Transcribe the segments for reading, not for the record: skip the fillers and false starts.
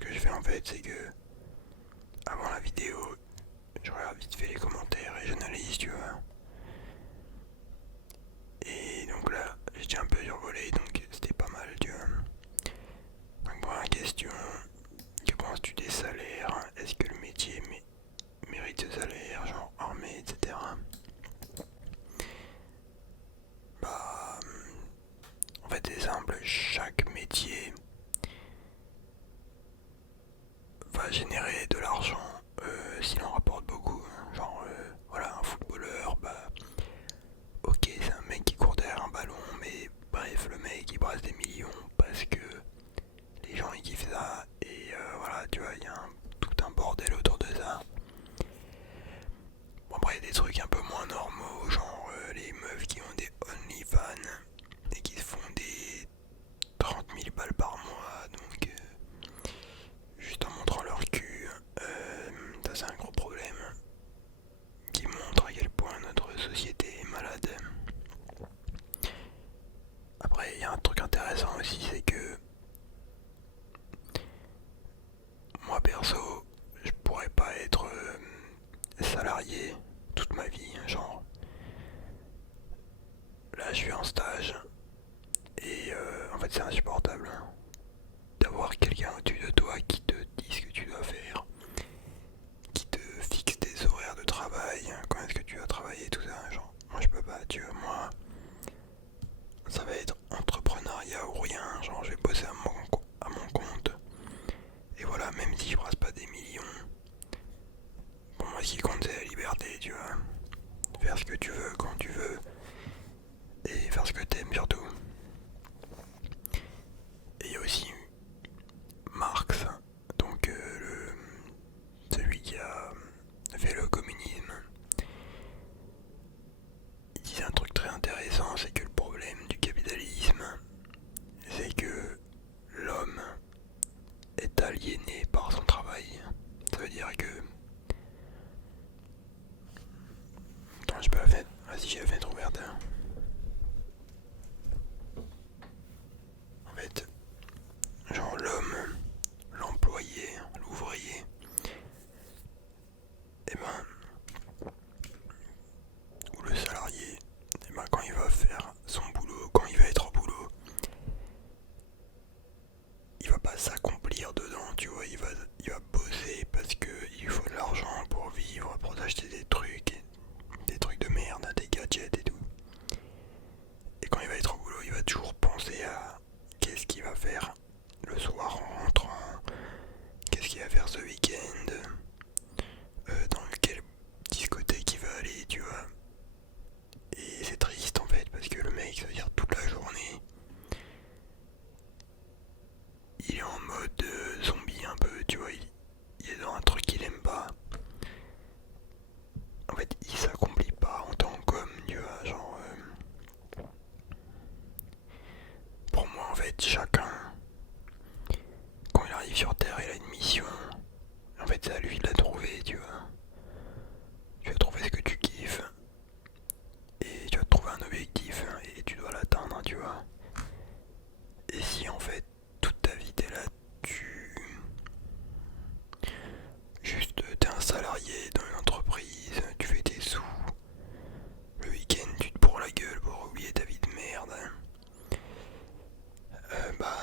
ce que je fais en fait, c'est que avant la vidéo, je regarde vite fait les commentaires et j'analyse, tu vois. Et donc là, j'étais un peu survolé, donc c'était pas mal, tu vois. Donc première question, que penses-tu des salaires? Est-ce que le métier mérite ce salaire, genre armée, etc. Bah, en fait c'est simple, chaque métier va générer de l'argent s'il en rapporte beaucoup. Genre, voilà, un footballeur, bah, ok, c'est un mec qui court derrière un ballon, mais bref, le mec il brasse des millions parce que les gens ils kiffent ça, et voilà, tu vois, il y a tout un bordel autour de ça. Bon, après, il y a des trucs un peu moins normaux, genre les meufs qui ont des OnlyFans et qui se font des 30 000 balles par mois, donc juste en montrant leur cul, ça c'est un gros problème qui montre à quel point notre société est malade. Après, il y a un truc intéressant aussi, c'est que moi perso, je pourrais pas être salarié toute ma vie, genre là je suis en stage et en fait c'est insupportable d'avoir quelqu'un au-dessus de toi qui te dit ce que tu dois faire, qui te fixe tes horaires de travail, quand est-ce que tu vas travailler, tout ça, genre moi je peux pas, tu vois, moi ça va être entrepreneuriat ou rien, genre je vais bosser à mon compte, et voilà, même si je brasse pas des millions, pour moi ce qui compte c'est la liberté, tu vois, faire ce que tu veux, quand tu veux, et faire ce que t'aimes surtout. Et il y a aussi Marx, donc celui qui a fait le communisme. Il disait un truc très intéressant, c'est que le problème du capitalisme, c'est que l'homme est aliéné par son travail. Ça veut dire que... Attends, j'ai pas la fenêtre. Vas-y, j'ai la fenêtre ouverte. En fait, genre l'homme, l'employé, l'ouvrier, et ben, ou le salarié, et ben quand il va faire son boulot, quand il va être au boulot, il va pas s'accomplir dedans, tu vois, il va bosser parce que il faut de l'argent pour vivre, pour acheter des trucs de merde, des gadgets et tout. Et quand il va être au boulot, il va toujours penser à qu'est-ce qu'il va faire le soir en rentrant, qu'est-ce qu'il va faire ce week-end, dans quelle discothèque il va aller, tu vois. Et c'est triste en fait, parce que le mec, ça veut dire toute la journée, il est en mode zombie un peu, tu vois, il est dans un truc qu'il aime pas. En fait, il s'accomplit pas en tant qu'homme, tu vois, genre... pour moi, en fait, chacun, quand il arrive sur Terre, il a une mission. En fait, c'est à lui de la trouver, tu vois. Tu vas trouver ce que tu kiffes, et tu vas trouver un objectif, et tu dois l'atteindre, tu vois. Et si, en fait, toute ta vie, t'es là, tu... Juste, t'es un salarié dans une entreprise, tu fais tes sous. Le week-end, tu te bourres la gueule pour oublier ta vie de merde. Bah,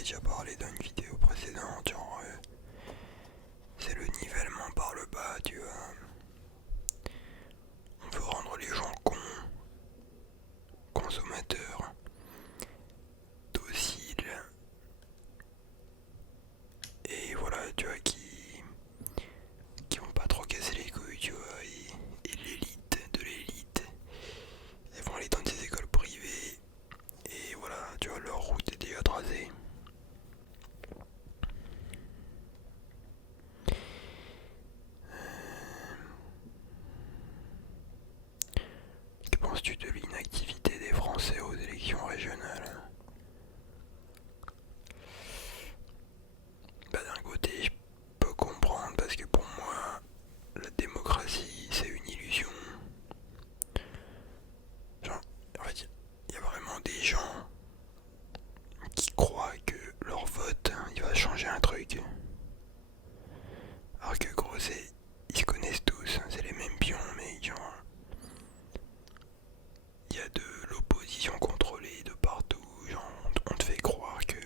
avais déjà parlé dans une vidéo précédente, genre c'est le nivellement par le bas, tu vois. On veut rendre les gens cons, consommateurs, dociles, et voilà, tu vois, qui vont pas trop casser les couilles, tu vois, et l'élite de l'élite, ils vont aller dans des écoles privées, et voilà, tu vois, leur route est déjà tracée. Que penses-tu de l'inactivité des Français aux élections régionales? Bah d'un côté, je peux comprendre parce que pour moi, la démocratie, c'est une illusion. Genre, en fait, il y a vraiment des gens qui croient que leur vote, il va changer un truc. Alors que gros, ils se connaissent tous, c'est les mêmes pions, mais genre, il y a de l'opposition contrôlée de partout. Genre, on te fait croire que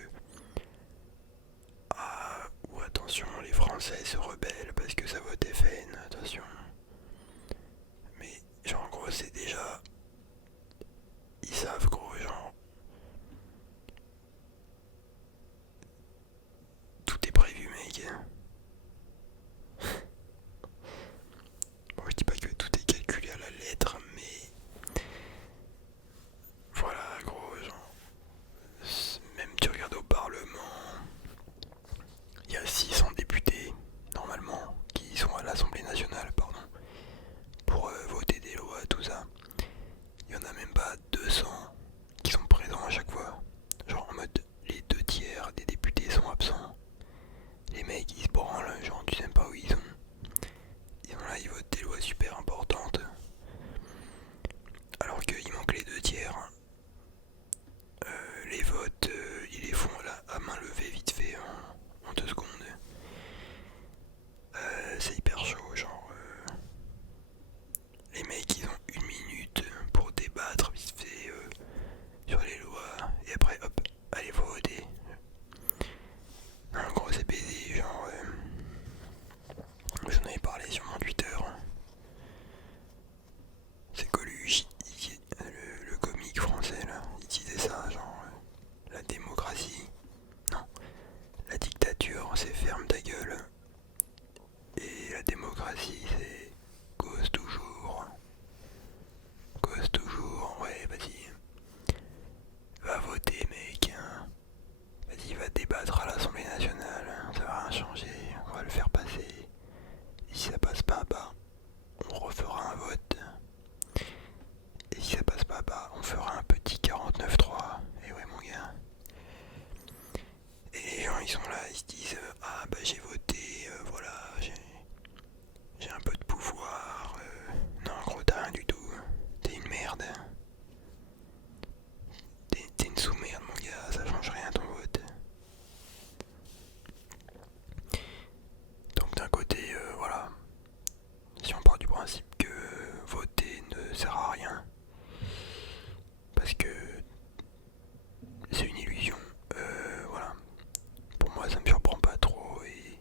ah, ou attention, les Français se rebellent parce que ça vote FN, attention. Mais genre en gros c'est déjà... Ils savent gros genre... Tout est prévu mec. Bon je dis pas que tout est calculé à la lettre mais... Voilà gros genre... Même tu regardes au Parlement... Il y a 600 députés normalement qui sont à l'Assemblée nationale pardon. Pour voter des lois tout ça. Il y en a même pas 200 qui sont présents à chaque fois. Genre en mode les 2 tiers des députés sont absents. Les mecs ils se branlent, genre tu sais pas où ils sont. Ils sont là, ils votent des lois super importantes. Alors qu'il manque les 2 tiers. Les votes, ils les font là, à main levée vite fait en 2 secondes. C'est hyper chaud, genre... les mecs ils ont 1 minute pour débattre vite fait sur les lois. Et après hop, allez faut voter. En gros c'est baisé, genre... j'en avais parlé sur mon Twitter. C'est Coluche, le comique français là, il disait ça, genre la démocratie, non, la dictature c'est ferme ta gueule, et la démocratie c'est cause toujours, ouais vas-y, va voter mec, hein. Vas-y va débattre à l'Assemblée nationale, hein. Ça va rien changer, on va le faire passer, et si ça passe pas, bah on refera un vote. Et si ça passe pas, bah on fera un petit 49-3. Et ouais mon gars. Et les gens ils sont là, ils se disent ah bah j'ai voté, voilà, j'ai un peu de pouvoir. Non gros t'as rien du tout. T'es une merde. T'es une sous-merde mon gars, ça change rien ton vote. Donc d'un côté, voilà. Si on part du principe que voter ne sert à rien. Parce que c'est une illusion. Voilà. Pour moi, ça me surprend pas trop et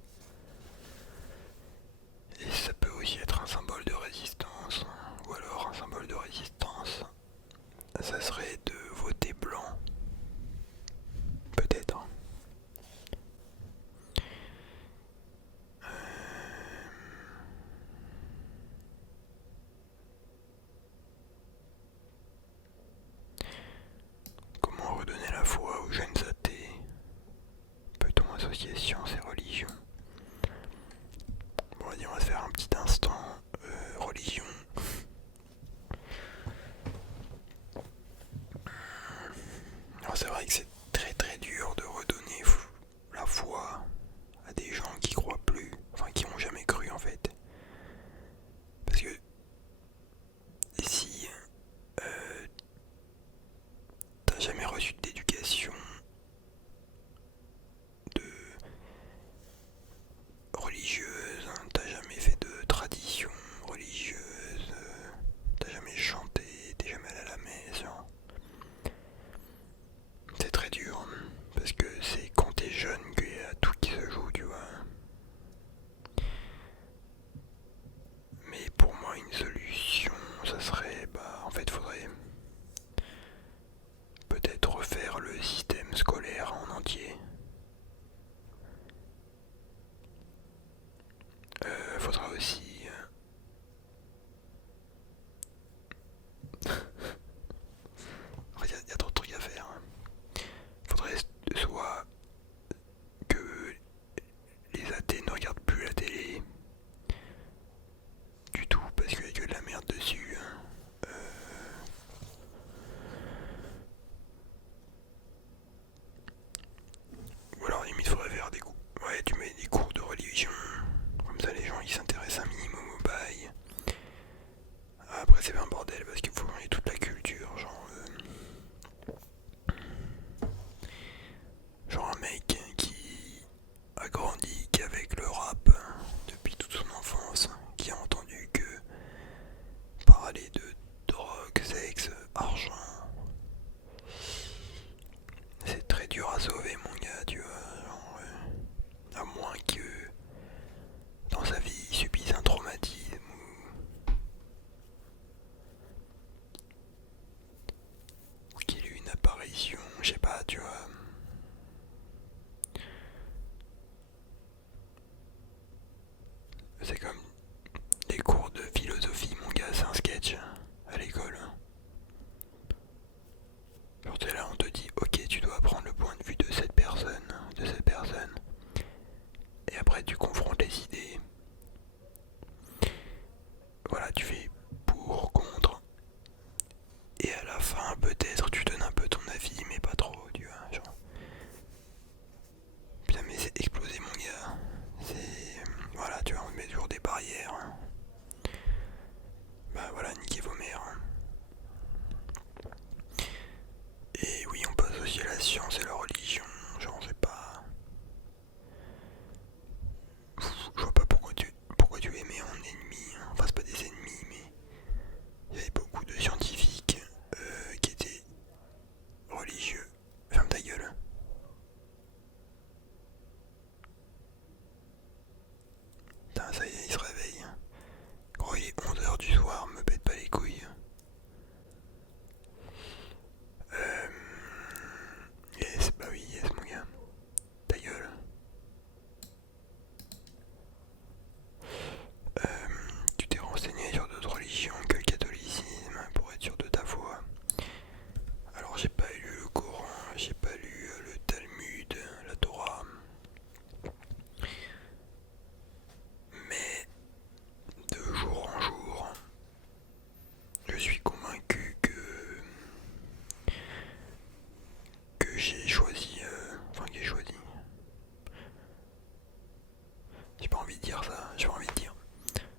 envie de dire ça, j'ai envie de dire.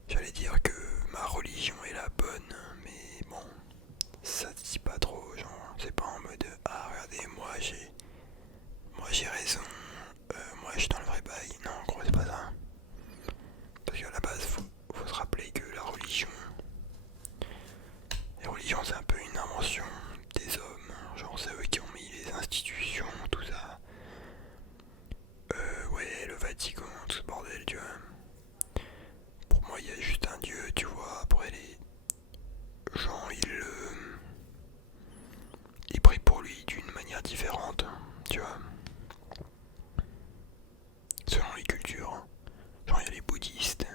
J'allais dire que ma religion est la bonne, mais bon, ça se dit pas trop, genre, c'est pas en mode ah regardez, moi j'ai raison, moi je suis dans le vrai bail. Non, en gros, c'est pas ça. Parce qu'à la base, faut se rappeler que les religions, c'est un peu une invention des hommes. Genre, c'est eux qui ont mis les institutions, tout ça. Ouais, le Vatican, tout ce bordel, tu vois. Pour moi, il y a juste un Dieu, tu vois. Après, les gens, ils prient pour lui d'une manière différente, tu vois. Selon les cultures. Genre, il y a les bouddhistes.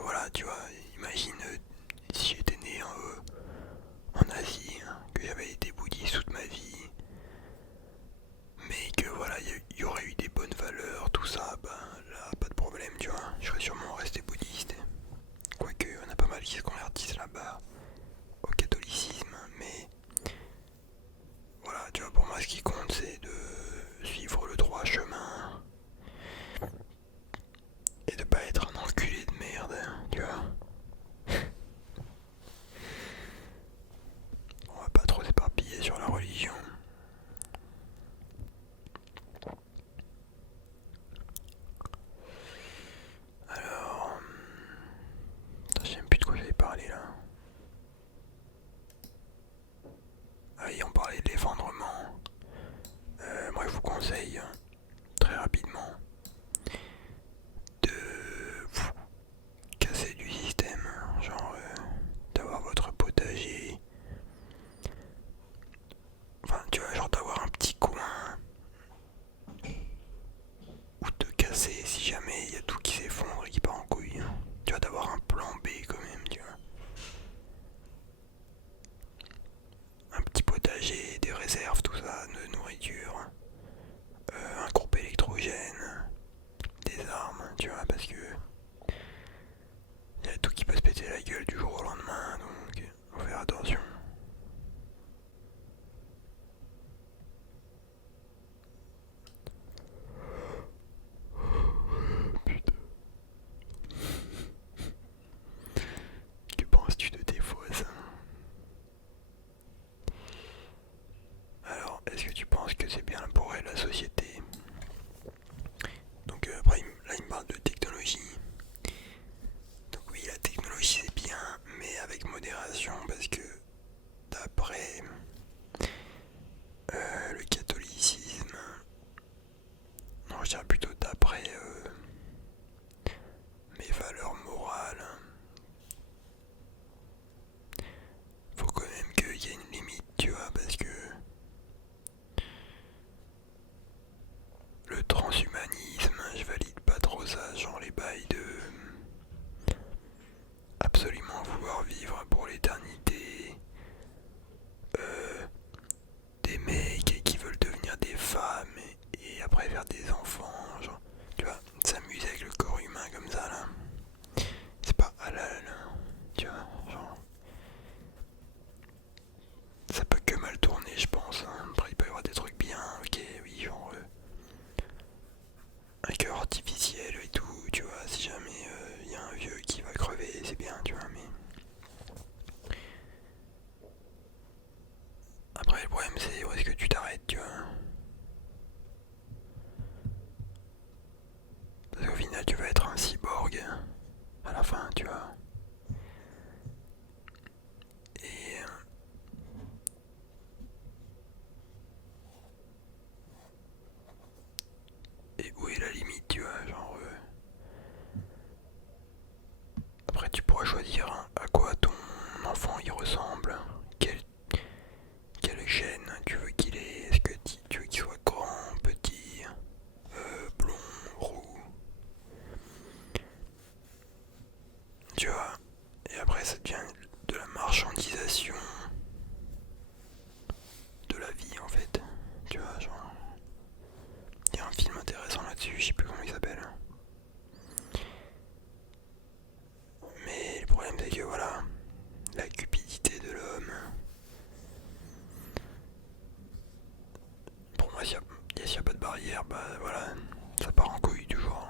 Voilà, tu vois. Imagine si j'étais né en Asie, hein, que j'avais été bouddhiste toute ma vie, mais que voilà, il y aurait eu des bonnes valeurs, tout ça, bah là, pas de problème, tu vois. Je serais sûrement resté bouddhiste. Quoique, on a pas mal qui se convertissent là-bas au catholicisme, mais voilà, tu vois, pour moi, ce qui compte, c'est de suivre le droit chemin et de pas être un enculé de merde, tu vois. On va pas trop s'éparpiller sur la religion. Alors, je sais même plus de quoi j'avais parlé là. Ah oui, on parlait de l'effondrement. Moi, je vous conseille très rapidement de vous casser du système, genre d'avoir votre potager, enfin tu vois, genre d'avoir un petit coin où te casser si jamais il y a tout qui s'effondre et qui part en couille. Tu vois, d'avoir un plan B quand même, tu vois. Un petit potager, des réserves, tout ça, de nourriture, un groupe électrogène, des armes, tu vois, parce que il y a tout qui peut se péter la gueule du jour au lendemain, donc faut faire attention. Putain, que penses-tu de tes voisins? Alors, est-ce que tu penses que c'est bien pour elle, la société? Donc après, là il me parle de technologie. Donc oui, la technologie c'est bien, mais avec modération, parce que d'après le catholicisme, non je dirais plutôt d'après mes valeurs morales, faut quand même qu'il y ait une limite, tu vois, parce que le transhumanisme, je valide pas trop ça, genre les bails de absolument vouloir vivre pour l'éternité, des mecs qui veulent devenir des femmes et après faire des enfants, genre, tu vois, s'amuser avec le corps humain comme ça là, c'est pas halal, tu vois, genre, ça peut que mal tourner, je pense, hein. Après il peut y avoir des trucs bien, ok, oui, genre, un cœur artificiel et tout, tu vois, si jamais y a un vieux qui va crever, c'est bien, tu vois, mais après le problème c'est où est-ce que tu t'arrêtes, tu vois. Parce qu'au final, tu vas être un cyborg à la fin, tu vois. Et, et où est la limite, tu vois, genre. Après, tu pourras choisir à quoi ton enfant il ressemble, quel gène tu veux qu'il ait, est-ce que tu veux qu'il soit grand, petit, blond, roux, tu vois. Et après, ça devient de la marchandisation de la vie en fait, tu vois, genre. Il y a un film intéressant là-dessus, je sais plus comment il s'appelle. Mais le problème c'est que voilà, la cupidité de l'homme, pour moi s'il n'y a pas de barrière, bah voilà, ça part en couille toujours.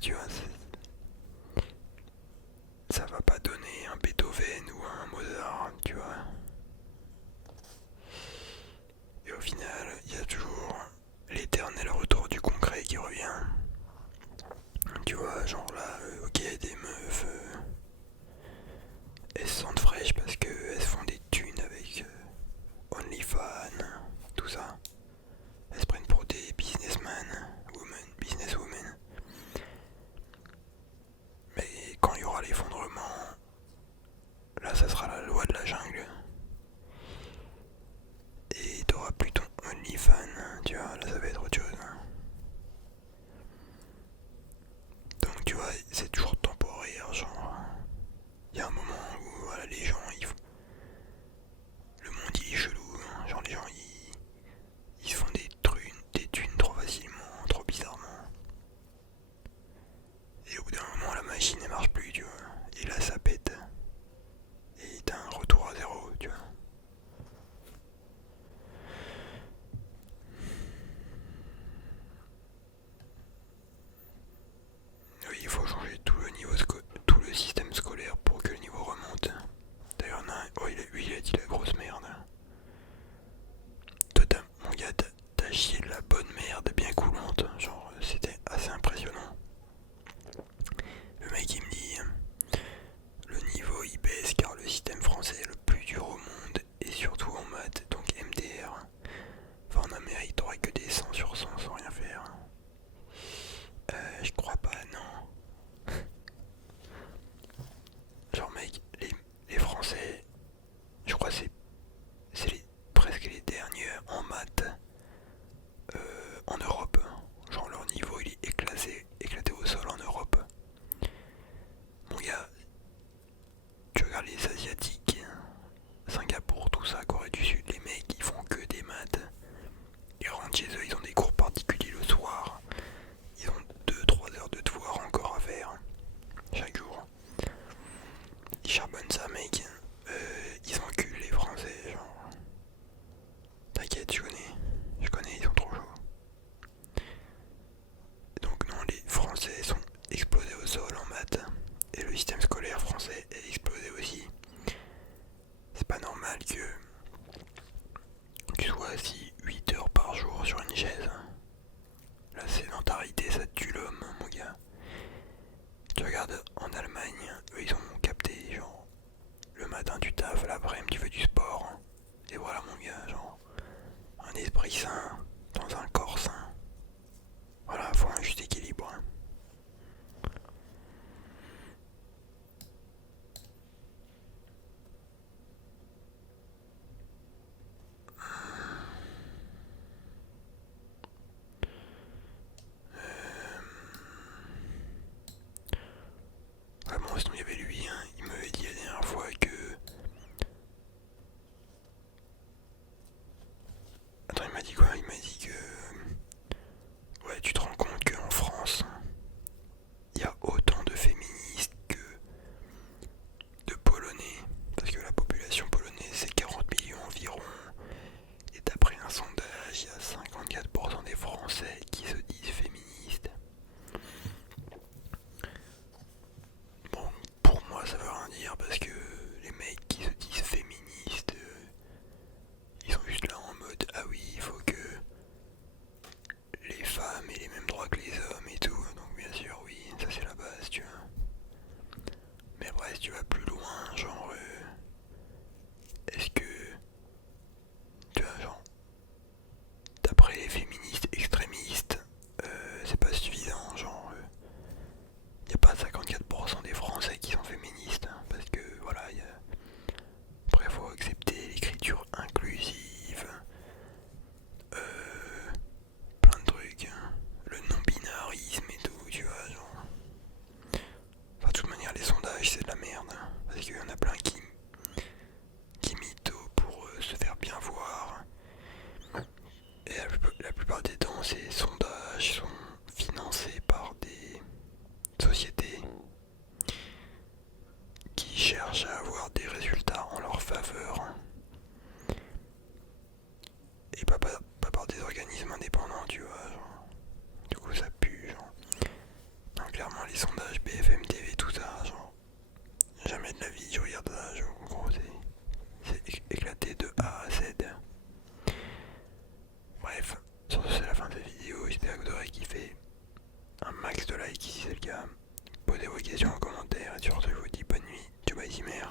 tu vois, ça va pas donner un Beethoven ou un Mozart, tu vois. Et au final, il y a toujours l'éternel retour du concret qui revient. Tu vois, genre là, ok, des meufs, elles se sentent fraîches parce qu'elles se font des thunes avec OnlyFans, tout ça. Elles se prennent pour des businesswomen. Mais quand il y aura l'effondrement, là ça sera la loi de la jungle. Et t'auras plus ton OnlyFans, tu vois, là ça va être autre chose. Donc tu vois, c'est toujours temporaire, genre. Il y a un moment où voilà, les gens, le monde il est chelou, hein. Genre les gens ils se font des thunes trop facilement, trop bizarrement. Et au bout d'un moment la machine elle marche plus, tu vois. Et là ça pète. Et t'as un retour à zéro, tu vois. Oui, il faut changer tout le système scolaire pour que le niveau remonte. D'ailleurs, lui il a dit la grosse merde. Toi, mon gars, t'as chié de la bonne merde bien coulante. Genre, c'était assez impressionnant. Le mec il me dit le niveau il baisse car le système français est le plus dur au monde et surtout en maths, donc MDR. Enfin, en Amérique, t'aurais que des 100 sur 100 sans rien faire. Je crois pas, non. Genre, mec, les Français, je crois que c'est presque les derniers en maths en Europe. Genre, leur niveau il est éclaté au sol en Europe. Mon gars, tu regardes les Asiatiques, Singapour, tout ça, Corée du Sud, les mecs ils font que des maths. Ils rentrent chez eux, ils ont des cours particuliers le soir. Ils ont 2-3 heures de devoir encore à faire chaque jour. Ils charbonnent ça, mec. Ils enculent les Français, genre. T'inquiète, je connais, ils sont trop chauds. Donc non, les Français sont explosés au sol en maths. Et le système scolaire français est explosé aussi. C'est pas normal que tu sois assis 8 heures par jour sur une chaise. La sédentarité, ça tue l'homme, mon gars. Tu regardes en Allemagne, eux ils ont capté, genre, le matin tu taffes, l'après-midi tu fais du sport. Et voilà, mon gars, genre, un esprit sain dans un corps sain. Voilà, faut un juste équilibre. Ouais, bon, sinon il y avait lui, hein, il m'avait dit la dernière fois que. Attends, il m'a dit quoi? Il m'a dit que. Ouais, tu te rends compte qu'en France, il y a autant de féministes que de Polonais, parce que la population polonaise c'est 40 millions environ, et d'après un sondage, il y a 54% des Français qui se disent féministes. Bon, pour moi ça veut rien dire, parce que les mecs qui se disent féministes, ils sont juste là en mode ah oui, il faut que les femmes aient les mêmes droits que les hommes et tout, donc bien sûr oui, ça c'est la base, tu vois. Mais après si tu vas plus loin, genre est-ce que tu vois, genre, d'après les féministes extrémistes, c'est pas suffisant, genre, y a pas 54% des Français qui sont féministes, hein, parce que voilà, après faut accepter l'écriture inclusive, plein de trucs, hein, le non-binarisme et tout, tu vois, genre. Enfin, de toute manière, les sondages c'est de la merde, hein, parce qu'il y en a plein qui mytho pour se faire bien voir. Et la plupart des temps, ces sondages sont financés par des sociétés qui cherchent à avoir des résultats en leur faveur et pas par des organismes indépendants, tu vois. Genre. Du coup, ça pue, genre. Non, clairement, cas. Posez vos questions en commentaire et surtout je vous dis bonne nuit. Ciao bye Zimmer.